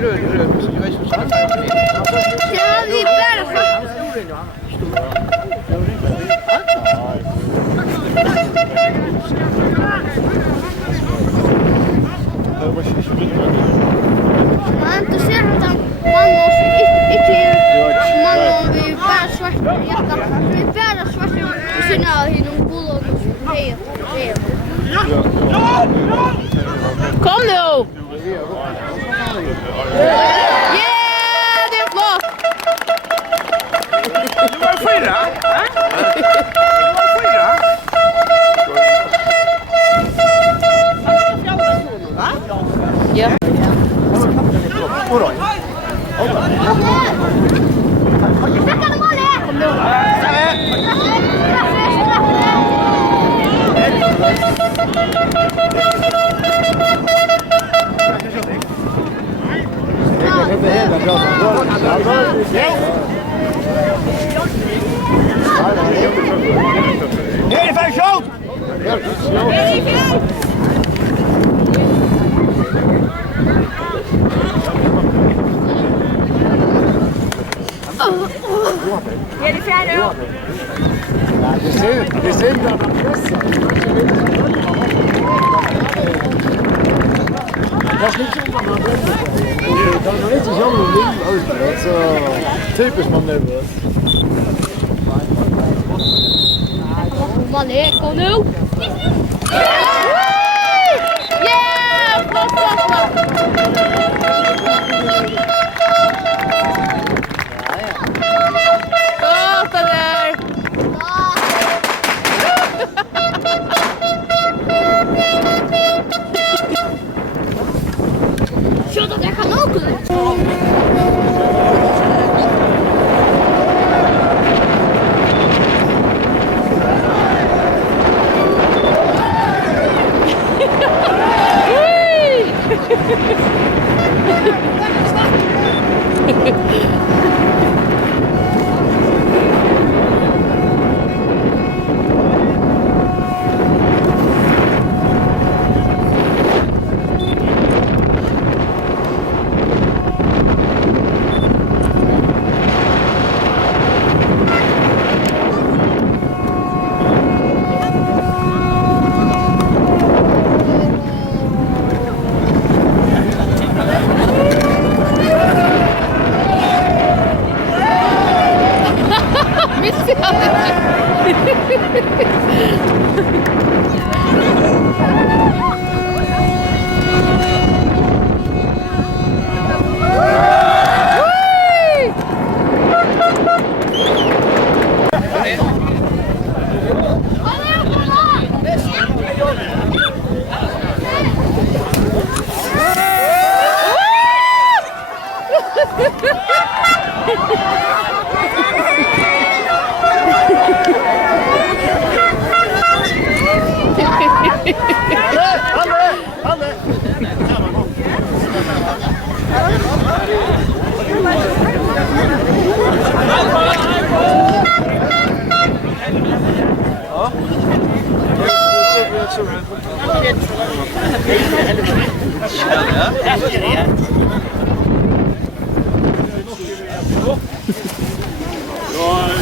Du ser att han vann oss inte mannen vi bara svarta jacka. Vi bara svarta och sen har vi någon gull och Teir. Kom nu! Det är flott! Du var fyra? Ja. Suðuroy. Heri Kjærbo! Heri Kjærbo. Det ser inte att han pressar. Jag ska inte komma med det. Han har inte så mycket så typiskt man nervös. Vad är det nu? Yeah! Flott! Gott där! Shut up, jag kan åka.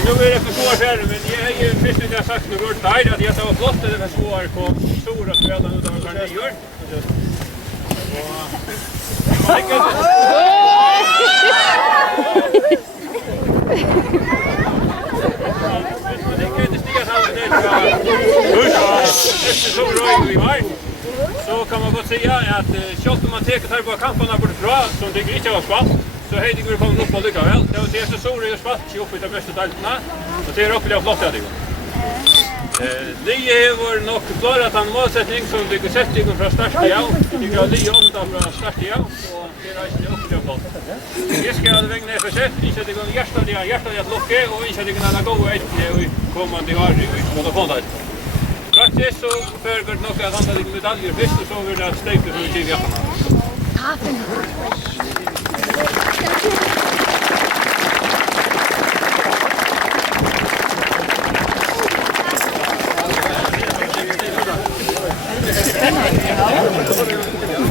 Nu är det för svårt här, men jag har ju precis inte sagt något åt dig att jag tar flott det för svårt på stora spelare utan vad ni gör. Det kan inte stiga samman efter Suðuroy Gullvinnari. Så kan man gott säga att kjalt om man teker tar på kamparna bortifrån som tycker inte var spalt. Så hej, det går att komma upp och lycka väl. Det var det så Suðuroy och spalt sig upp i de bästa deltarna. Och det är också flott att det går. Lige var nog klarat en målsättning som bygger sättningen från start till av. Det går lige ånda från start till av. Och det är också flott. Jag ska vägna för sätt. Insättningen hjärtat att locka och insättningen att gå ut i kommande år i motorfondet. Praktiskt så föregår det nog att handla lite medaljer först och så blir det att stejpa för till jackorna.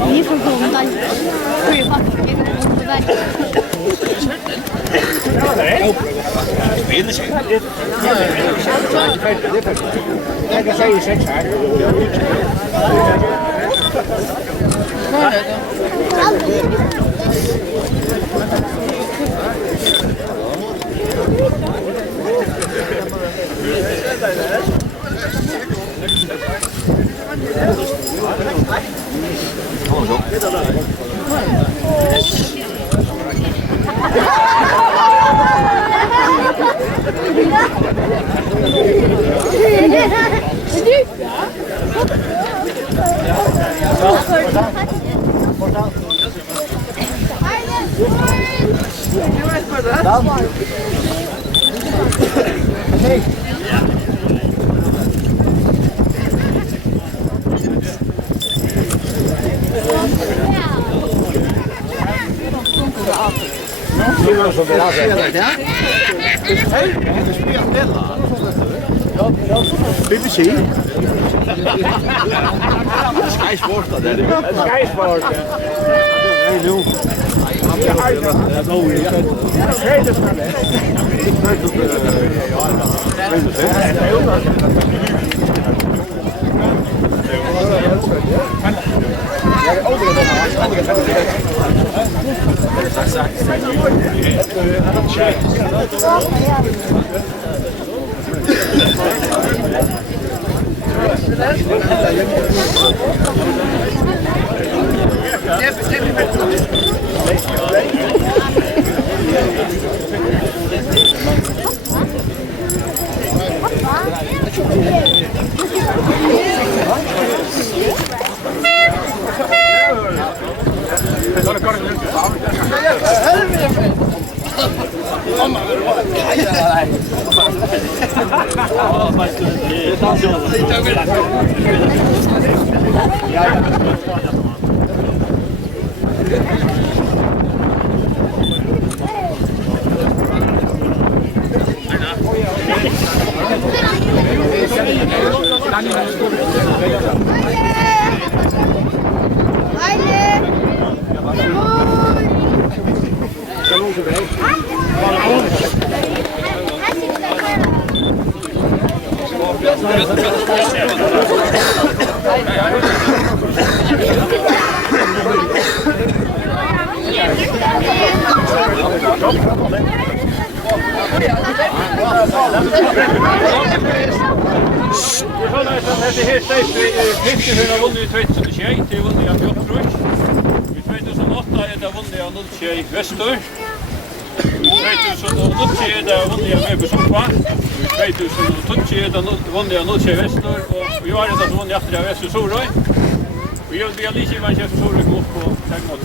Ni får gå medaljer. BBC. Sky Sport där. Sky Sport. Nej nu. Det här sägs vi har vunnit i 2021, det vunnit i Bjarni. I 2008 är det vunnit av 0 i Vestur. I 2008 är det vunnit av Mebusumpa. I 2012 är det vunnit av 0 i Vestur. Och vi har redan vunnit efter av FC Suðuroy. Vi har lite man FC Suðuroy gå upp på teimum.